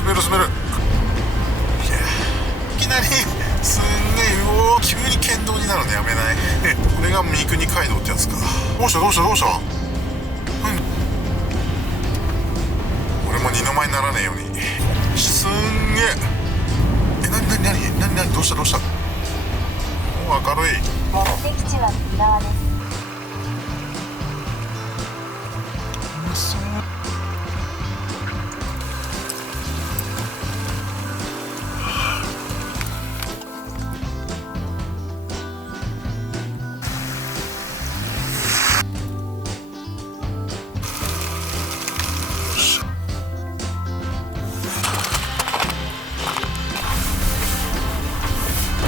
滑る滑る。いきなりすんげえ、うおー、急に県道になるのやめないこれが三国街道ってやつか。どうしたどうしたどうした。俺も二の舞にならねえように。すんげえ。なにどうしたどうした。もう明るい。目的地は右側です。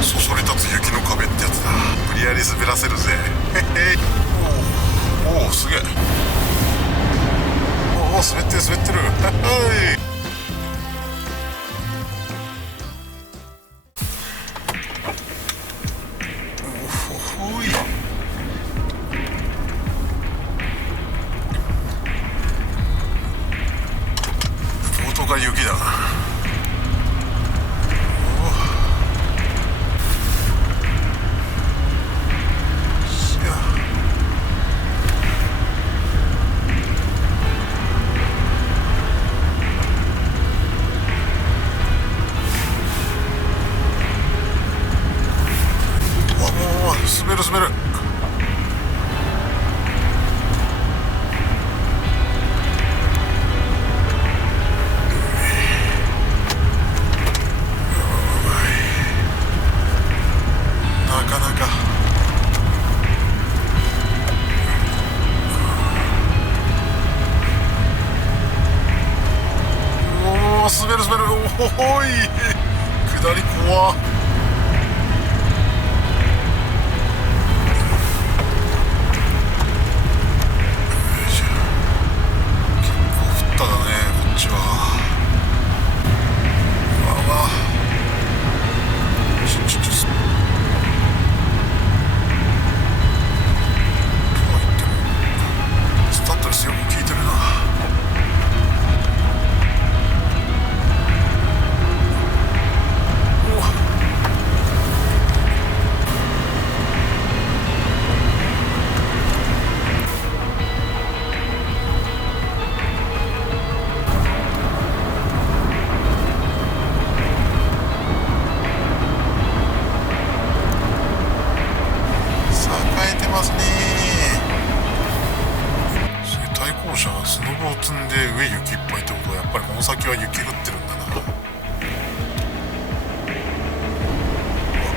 そそり立つ雪の壁ってやつだ。無理やり滑らせるぜ。へへ。おお、すげえ。おお、滑ってる滑ってる。はい。おほい。冒頭から雪だな。滑る滑る。なかなか。おお、滑る滑る。おほほい。下り怖っ。スノボを積んで上雪いっぱいってことは、やっぱりこの先は雪降ってるんだな。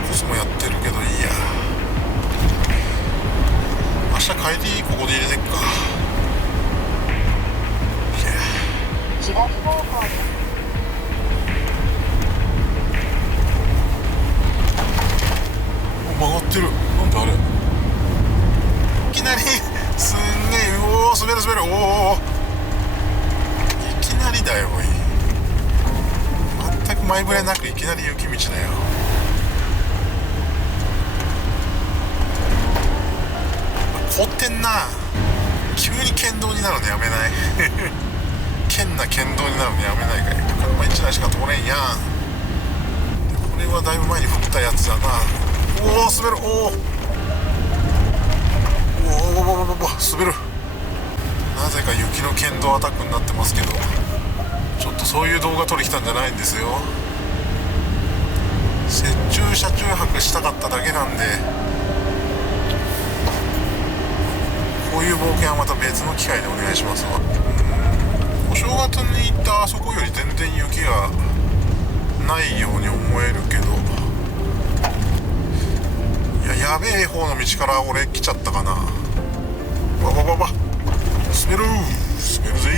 コスモやってるけどいいや。明日帰りここで入れてっか。左方向です。曲がってる。なんであれ。いきなりすんげえ。うおー、滑る滑る。おお、いきなりだよ。おい、全く前触れなくいきなり雪道だよ。凍ってんな。急に県道になるのやめない県道になるのやめないかい。車1台しか通れんやん。これはだいぶ前に降ったやつだな。おお、滑る。おお、滑る。なぜか雪の県道アタックになってますけど、ちょっとそういう動画撮り来たんじゃないんですよ。雪中車中泊したかっただけなんで、こういう冒険はまた別の機会でお願いしますわ。お正月に行ったあそこより全然雪がないように思えるけど、やべえ方の道から俺来ちゃったかな。わ滑るぜ。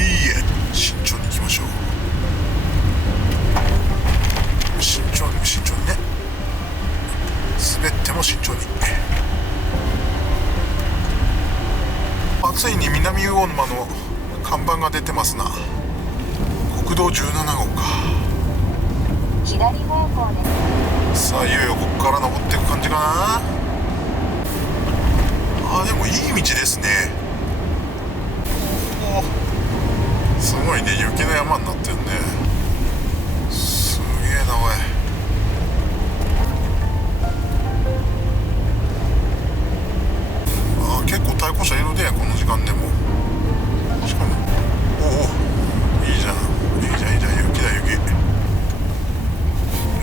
慎重に行きましょう。慎重にね。滑っても慎重に。ついに南魚沼の看板が出てますな。国道17号か。左方向です。さあ、いよいよここから登っていく感じかな。でもいい道ですね。すごいね、雪の山になってるね。すげえなおい。あー、結構対向車いるね、この時間でも。しかもおお、いいじゃんいいじゃんいいじゃん、雪だ雪。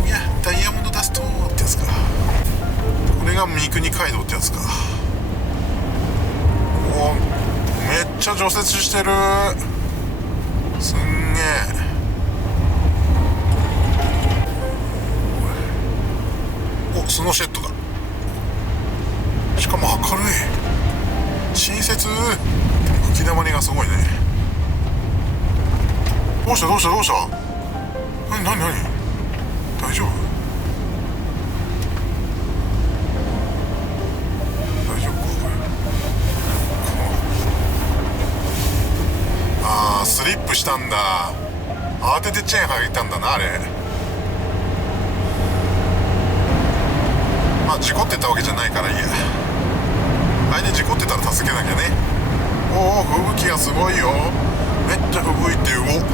いや、ダイヤモンドダストってやつか。これが三国街道ってやつか。おお、めっちゃ除雪してる。すんげえ。お、スノーシェッドだ。しかも明るい、親切。吹き溜まりがすごいね。どうしたどうしたどうした。何何何、大丈夫大丈夫かこれ。あー、スリップしたんだ。慌ててチェーン履いたんだなあれ。まあ事故ってたわけじゃないからいいや。相手事故ってたら助けなきゃね。おお、吹雪がすごいよ。めっちゃ吹雪いてる。お、こ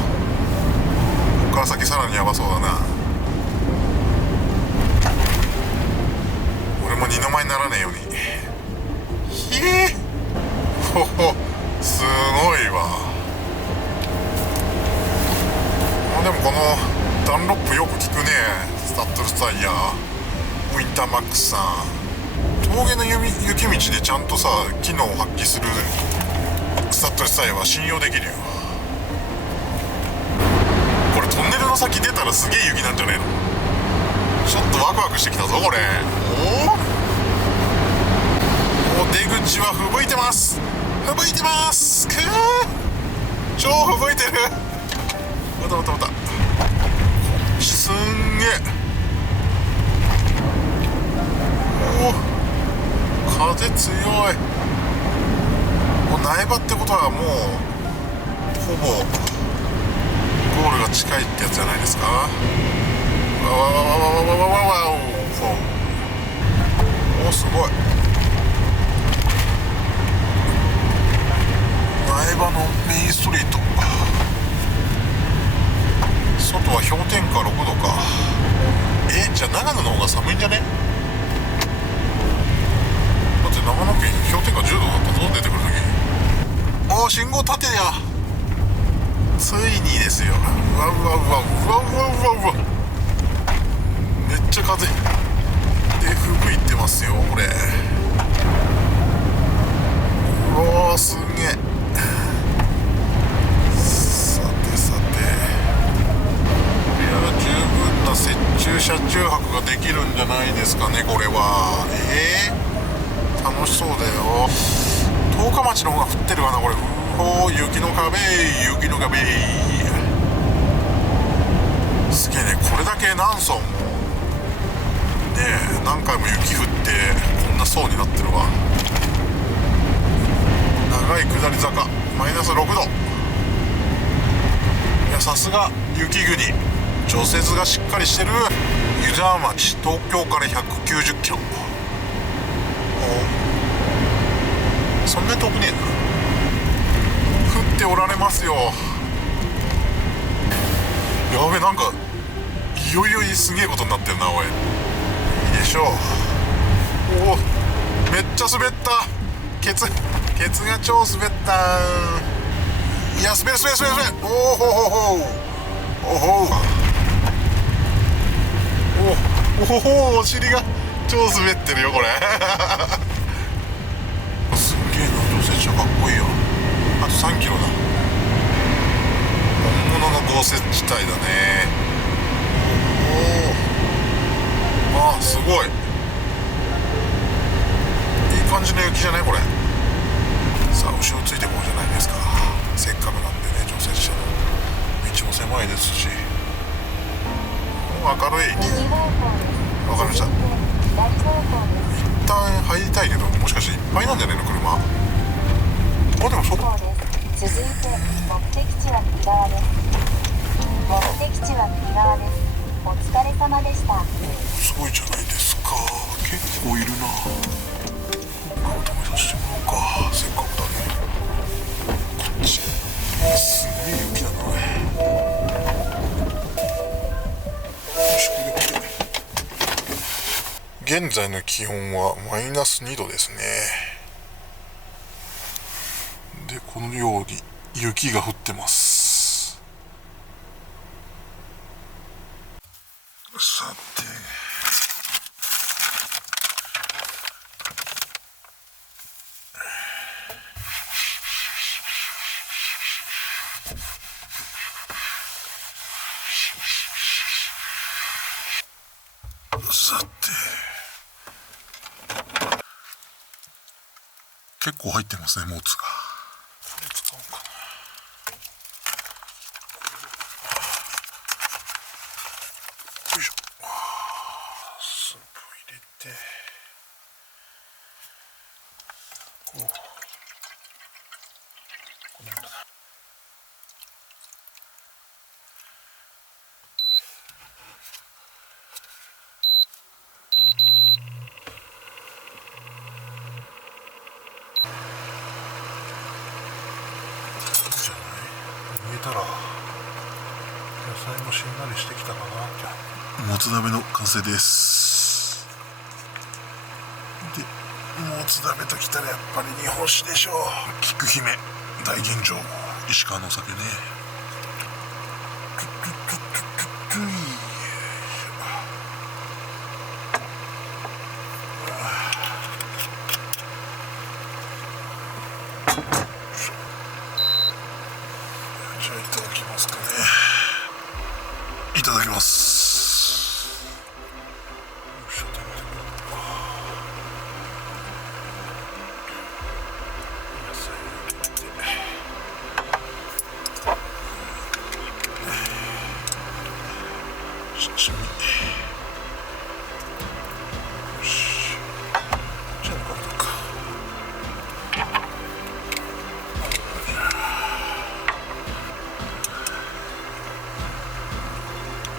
っから先さらにヤバそうだな。俺も二の舞にならねえように。ひえ、ほほ、すごいわ。でもこのダンロップよく効くね。スタッドレスタイヤ、ウィンターマックスさん。峠の雪道でちゃんとさ機能を発揮するスタッドレスタイヤは信用できるよ。これトンネルの先出たらすげえ雪なんじゃねえの。ちょっとワクワクしてきたぞこれ。おお、出口は吹雪いてます。吹雪いてます。くー、超吹雪いてる。またまたまた、こっちすんげえ。おお、風強い。もう苗場ってことはもうほぼゴールが近いってやつじゃないですか。わわわわわわわわわわ。お、すごい。苗場のメインストリート。外は氷点下6度か。じゃあ長野の方が寒いんじゃね。だって長野県氷点下10度だったぞ出てくるとき。おお、信号立てや。ついにですよ。うわうわうわうわうわうわうわ。めっちゃ風で吹いてますよこれ。うわー、すげえ。さてさて、いや、十分な雪中車中泊ができるんじゃないですかねこれは。楽しそうだよ。十日町の方が降ってるかなこれ。おお、雪の壁、雪の壁。すげえね、これだけ何層もねえ、何回も雪降ってこんな層になってるわ。長い下り坂、マイナス6度。いや、さすが雪国、除雪がしっかりしてる。湯沢町、東京から190キロ。そんなに遠くねえな。降っておられますよ。やべ、なんかいよいよすげえことになってるなおい。いいでしょう。おお、めっちゃ滑った。ケツが超滑った。いや、滑る。おおほほほおほおほほ、お尻が超滑ってるよこれ。すんげえな、除雪車かっこいいよ。あと3キロだ。本物の豪雪地帯だね。おお、あ、すごいいい感じの雪じゃないこれ。さあ、後ろついてこうじゃないですか。せっかくなんでね、除雪車の道も狭いですし。明るい。わかりました。一旦入りたいけど、もしかしていっぱいなんじゃねえの車。あ、でもそこ。続いて目的地は右側です。目的地は右側です。お疲れ様でした。すごいじゃないですか。結構いるな。ここ止めさせてもらおうか。せっかくだね。こっちすげえ雪だ現在の気温はマイナス2度ですね。で、このように雪が降ってます。さて、結構入ってますね、モツが。これ使おうかな。よいしょ。スープを入れて、このような。じゃない？煮えたら野菜もしんなりしてきたかな。もつ鍋の完成です。で、もつ鍋ときたらやっぱり日本酒でしょう。菊姫大吟醸、石川のお酒ね。じゃあいただきますかね。いただきます。よいしょ、野菜を入れて、七味。よし、じゃあこれか。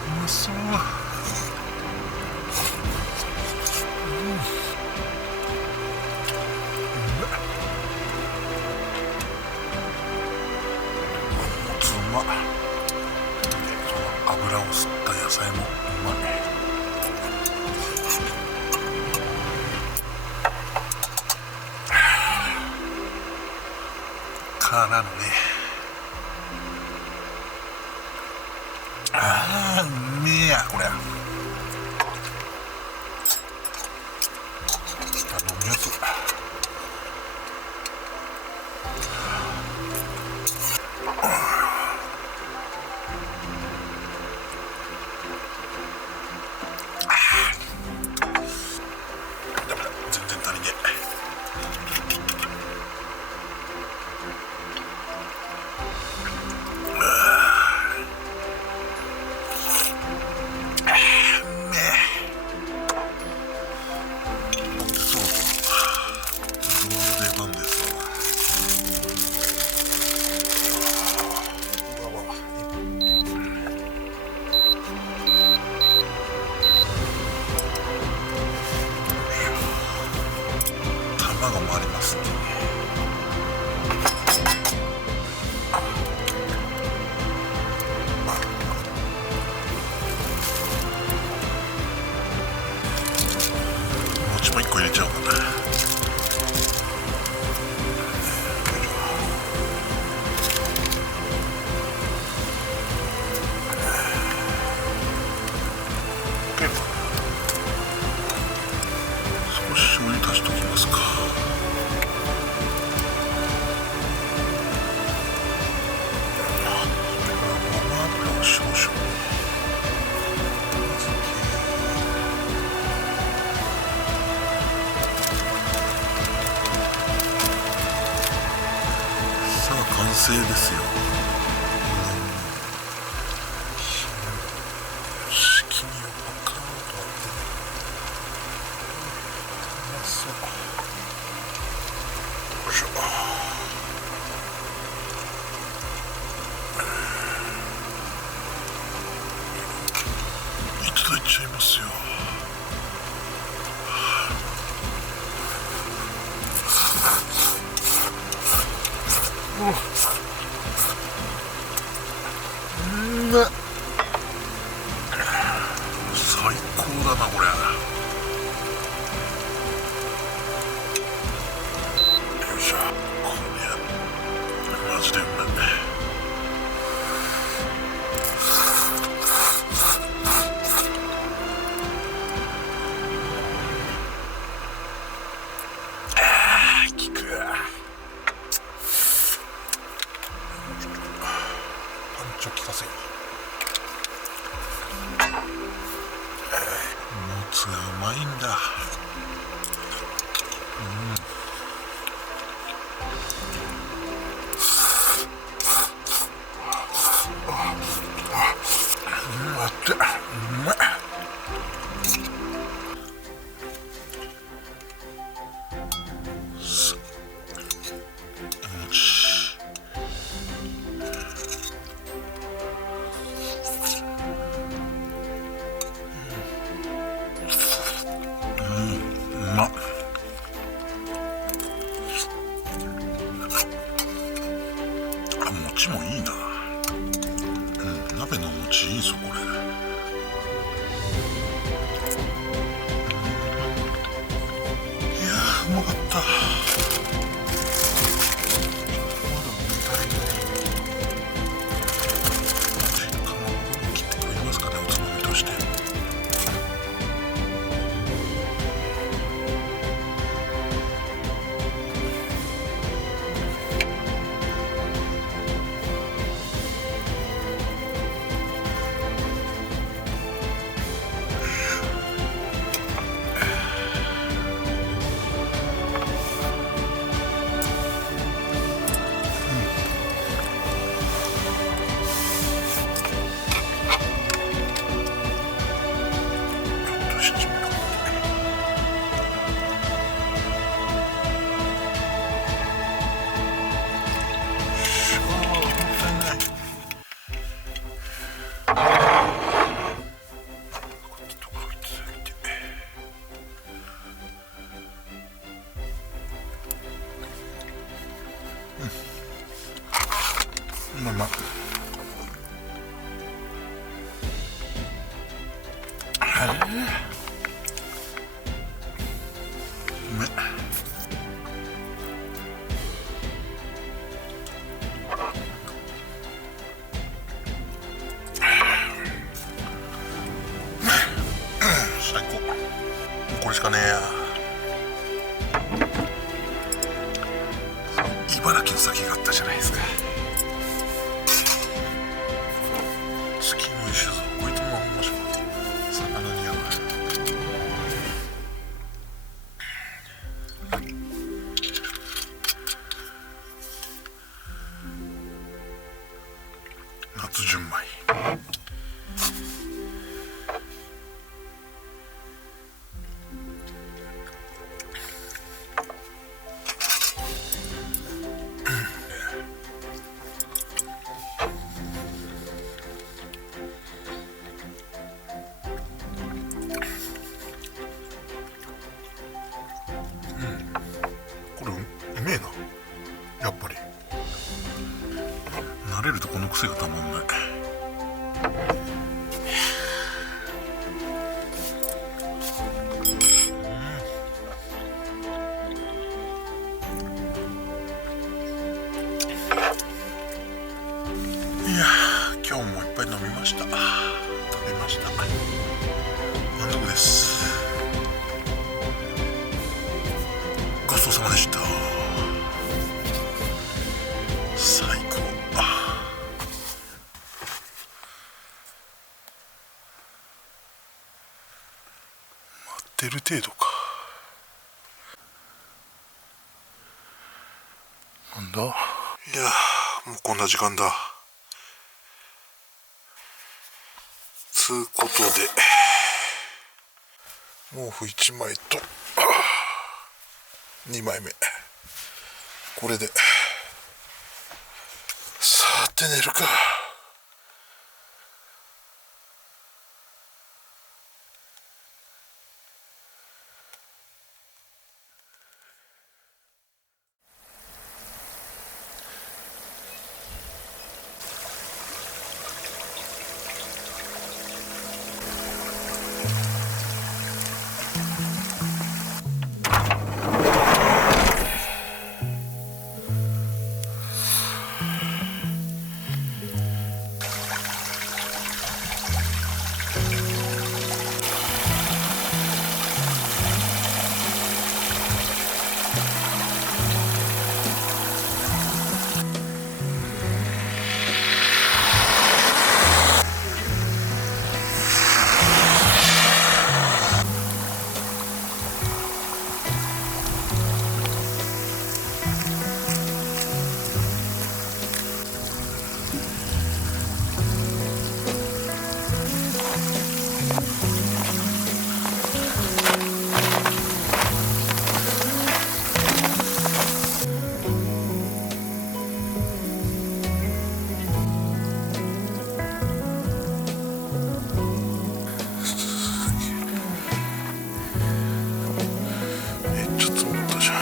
うまそう。うまっ。油を吸った野菜もうまい。からのね。ああ、うめえやこれ。飲みやすい。ダメだ、全然足りねえ。卵もありますね。餅も1個入れちゃおうかな。少し醤油足しときますか。少々。さあ完成ですよ。黄身をパカーンと割ってね。うまそう。よいしょ。いただいちゃいますよ。うまっ。最高だなこれ。ジでうめえ。ちょっと聞かせよ。もつがうまいんだ。待って、うまい。うまっ。餅もいいな。鍋の餅いいぞこれ。いやーうまかった。まだ物足りない。卵切ってくれますかね、おつまみとして。まあまあうめっ。最高。もうこれしかねえや。茨城の先があったじゃないですか。月の石像こいつも見ましょう。魚に合う。夏純米。これうめえな。やっぱり慣れるとこの癖がたまんない。いやー今日もいっぱい飲みました。食べました。満足です。ごちそうさまでした。最高。待ってる程度か。なんだ。いやもうこんな時間だ。つうことで毛布1枚と2枚目これでさて寝るか。めっちゃ積もったじゃん。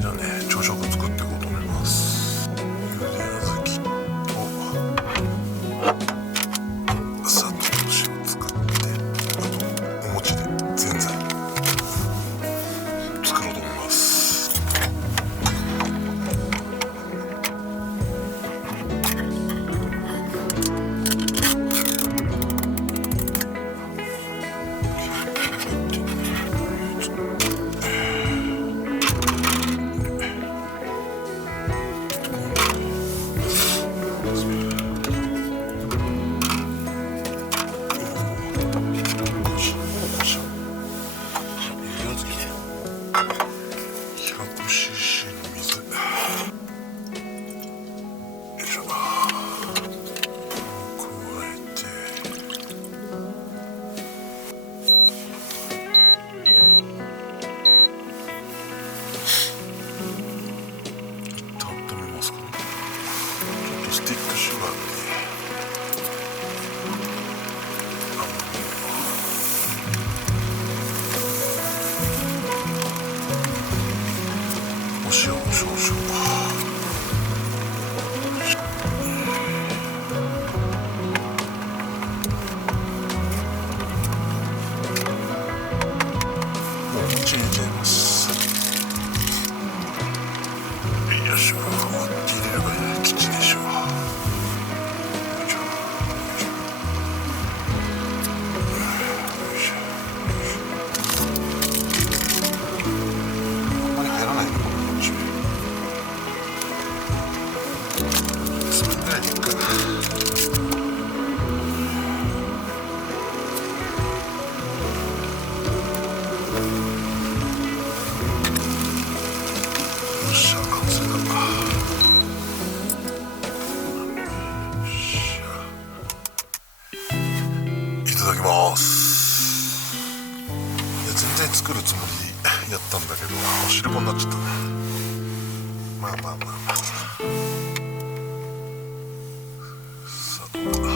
じゃあね、朝食作っていこうと思います。ゆで小豆と砂糖と塩使って、あとお餅でぜんざい作ろうと思います。100cc の水よいしょ加えて温めますかね。ちょっとスティックシュガーでお塩少々。お餅入れちゃいます。よいしょ。割って入れれば吉でしょう。よいしょよいしょ。あんまり入らないね、この餅。つぶぐらいでいっか。よっしゃ、完成だ。よっしゃ。いただきます。いや、全然作るつもりやったんだけど、お汁粉になっちゃったね。まあまあまあまあ。さあ、どうかな。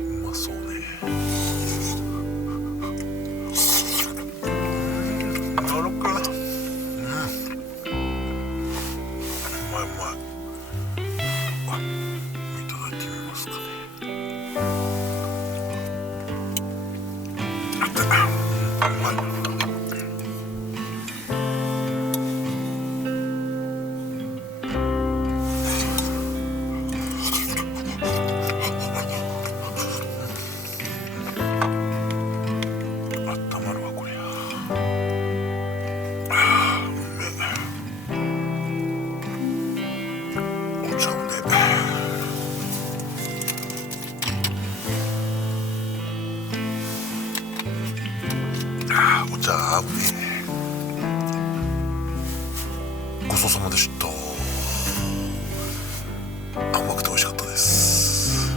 うまそうね。なるか。うまいうまい。あ、いただいてみますかね。うまい。あったまるわこれ。うめえ。お茶をね。お茶合うね。ごちそうさまでした。甘くて美味しかったです。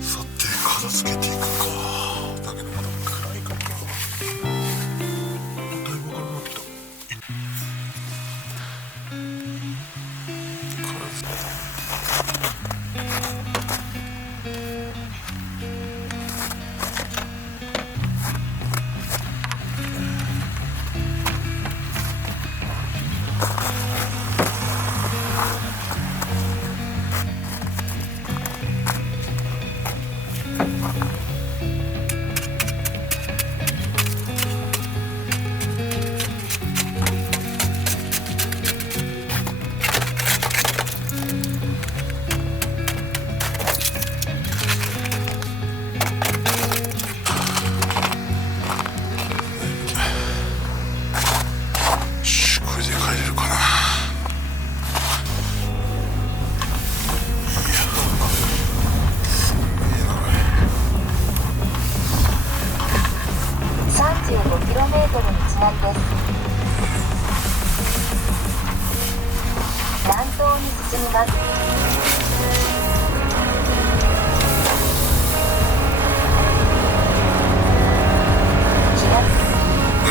さて片付けていくか。だけどまだ暗いからな。だいぶ明るくなってきた。に進みます。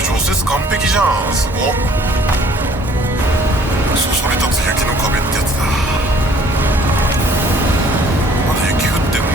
除雪完璧じゃん。すごっ。そり立つ雪の壁ってやつだ。まだ雪降ってるね。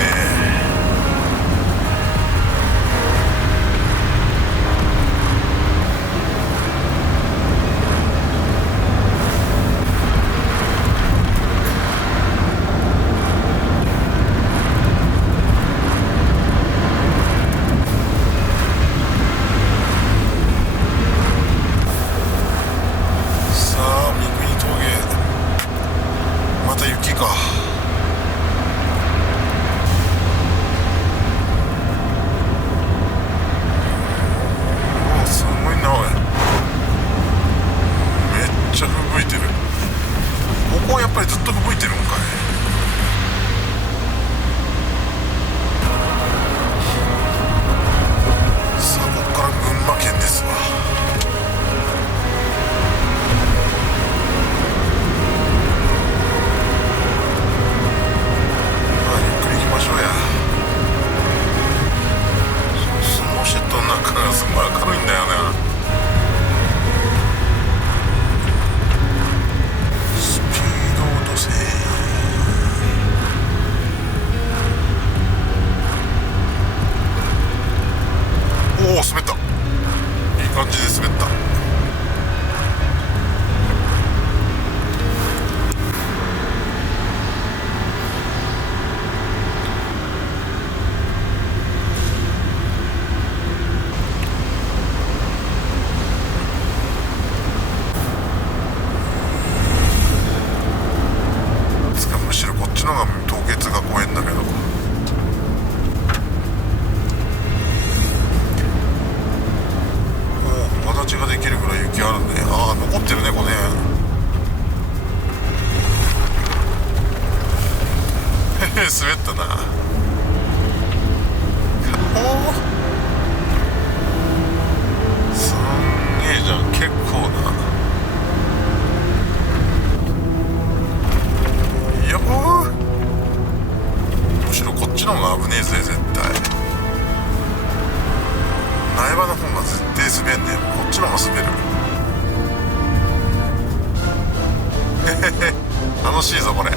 滑ったな。すんげえじゃん、結構な。よー、むしろこっちの方が危ねえぜ絶対。苗場の方が絶対滑んねえ。こっちの方が滑る。へへへ、楽しいぞこれ。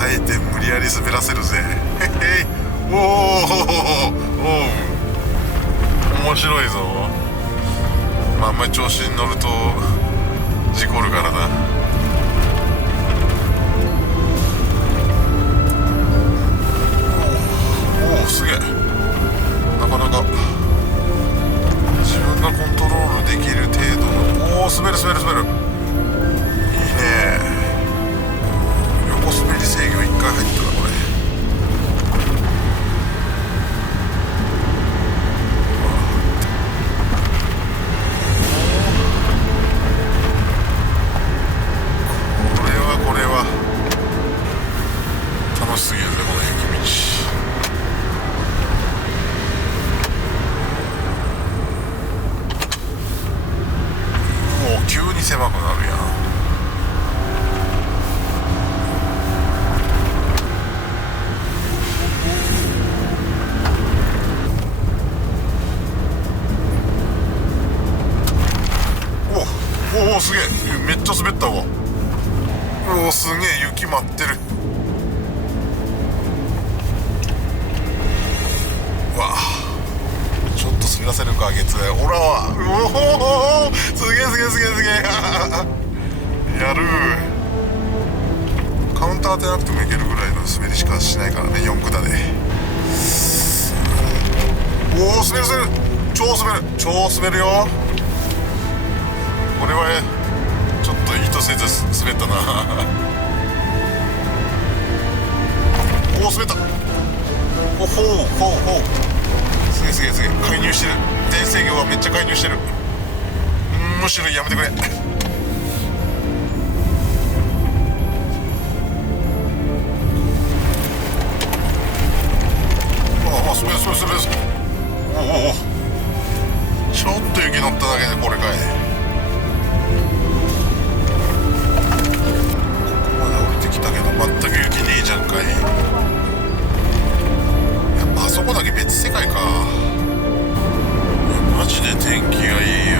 あえて無理やり滑らせるぜ。へへ、おお、面白いぞ。まああんまり調子に乗ると事故るからな。おお、すげえ。なかなか自分がコントロールできる程度の。おお、滑る滑る滑る。いいね。横滑り制御1回入ったなこれ。これは楽しすぎるぜこの雪道。もう急に狭くなるやん。おお、すげえ、めっちゃ滑ったわ。おお、すげえ、雪舞ってる。わあ、ちょっと滑らせるか、月。おらわ。おお、すげえすげえすげえすげえ。やる。カウンター当てなくてもいけるぐらいの滑りしかしないからね、4駆だで。おお、滑る滑る、超滑る、超滑るよ。これはちょっと意図せず滑ったな。おお、滑った。おほうほうほう、すげえすげえすげえ。介入してる。電制御はめっちゃ介入してる。むしろやめてくれ。ああ、滑る滑る滑る。おお、ちょっと雪乗っただけでこれかい。まだ降りてきたけど全く雪ねえじゃんかい。やっぱあそこだけ別世界か。いやマジで天気がいいや。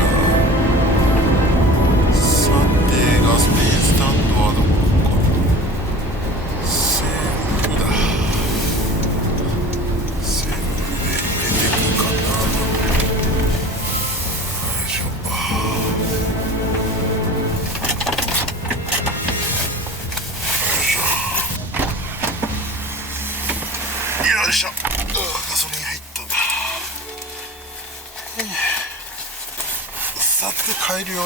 さてガソリンスタンドはどこか。セーフだ。セーフで入れてくかな。よいしょ。よいしょ。ガソリン入ったんだ。さて帰るよ。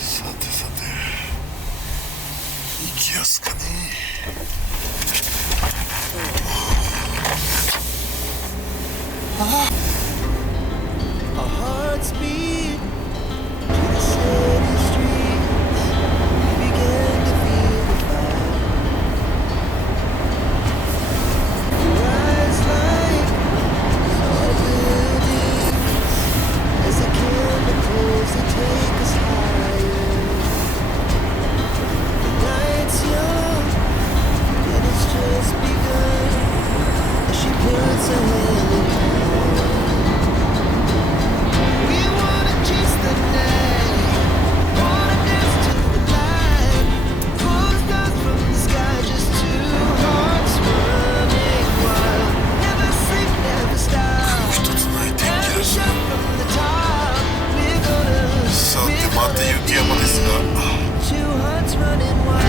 さてさて行きやすかね。Our hearts beat to the city streets. We began to feel the fire. Rise like tall buildings as the chemicals they take us higher. The night's young and it's just begun as she puts her hand in mine. We wanna chase the night, wanna dance to the light, pull the stars from the sky, just two hearts running wild. Never sleep, never stop. 一つない天気 Every です shot from the top, we're gonna, さてまた雪山ですが two hearts running wild.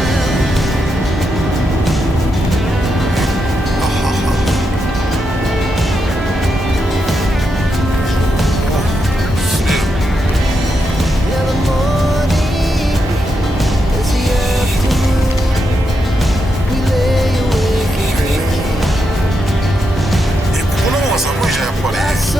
すげえ Yeah, the morning is the afternoon. We lay awake and pray. ここの方が寒いじゃんやっぱり。 That's so